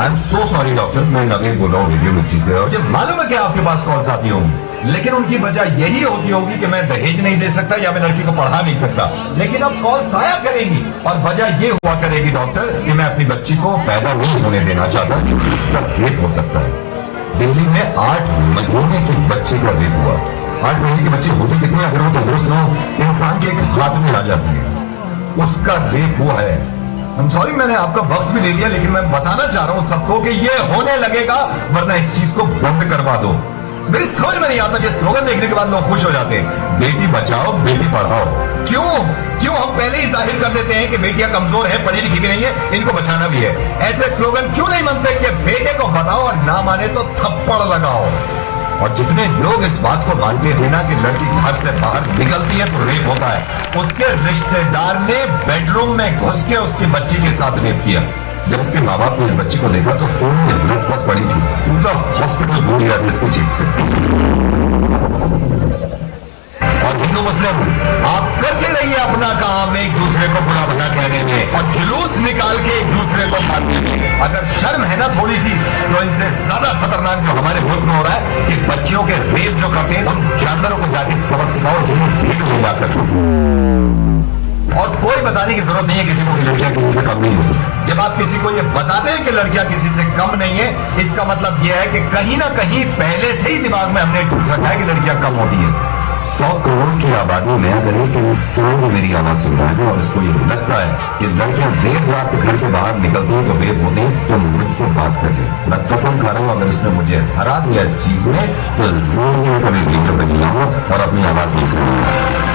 I am so sorry doctor, मैं नवीन बोल रहा हूँ रेडियो मिर्ची से। मुझे मालूम है कि आपके पास कॉल्स आती होंगी, लेकिन उनकी वजह यही होती होगी कि मैं दहेज नहीं दे सकता या मैं लड़की को पढ़ा नहीं सकता। लेकिन अब कॉल्स आया करेंगी और वजह ये हुआ करेगी डॉक्टर कि मैं अपनी बच्ची को पैदा नहीं होने देना चाहता क्योंकि उसका रेप हो सकता है। दिल्ली में 8 महीने के बच्चे का रेप हुआ। 8 महीने की बच्ची होती कितनी, अगर वो तंदुरुस्त हो इंसान के एक हाथ में आ जाती है, उसका रेप हुआ है। I'm sorry, मैंने आपका वक्त भी ले लिया, लेकिन मैं बताना चाह रहा हूं सबको कि ये होने लगेगा, वरना इस चीज को बंद करवा दो। मेरी समझ में नहीं आता कि स्लोगन देखने के बाद लोग खुश हो जाते हैं, बेटी बचाओ बेटी पढ़ाओ। क्यों हम पहले ही जाहिर कर देते हैं कि बेटियां कमजोर है, पढ़ी लिखी भी नहीं है, इनको बचाना भी है। ऐसे स्लोगन क्यों नहीं बनते कि बेटे को बताओ और ना माने तो थप्पड़ लगाओ। और जितने लोग इस बात को मानते थे ना कि लड़की घर से बाहर निकलती है तो रेप होता है, उसके रिश्तेदार ने बेडरूम में घुस के उसकी बच्ची के साथ रेप किया। जब उसके माँ बाप ने इस बच्ची को देखा तो खून में लथपथ पड़ी थी, पूरा हॉस्पिटल घूम गया था इसकी चीख से। और हिंदू मुस्लिम आप करते रहिए अपना काम, एक दूसरे को बुरा भला कहने में और जुलूस निकाल के एक दूसरे को मारने में। अगर शर्म है ना थोड़ी सी, तो इनसे ज्यादा खतरनाक जो हमारे मुल्क में हो रहा है कि बच्चियों के रेप जो करते हैं उन जानवरों को जाके सबक सिखाओ, जिन्हें भीड़ हो जाकर। और कोई बताने की जरूरत नहीं है किसी को कि लड़कियां किसी से कम नहीं होती। जब आप किसी को ये बताते हैं कि लड़कियां किसी से कम नहीं है, इसका मतलब यह है कि कहीं ना कहीं पहले से ही दिमाग में हमने ठूस रखा है कि लड़कियां कम होती है। 100 करोड़ की आबादी में अगर एक इंसान मेरी आवाज सुन रहा है और इसको ये लगता है कि लड़कियां देर रात घर से बाहर निकलती हैं तो रेप होते हैं, तो मुझसे बात कर ले। मैं कसम खा रहा हूं, अगर उसने मुझे हरा दिया इस चीज में तो जरूर कभी वीडियो पे नहीं आऊंगा और अपनी आवाज नहीं सुनूंगा।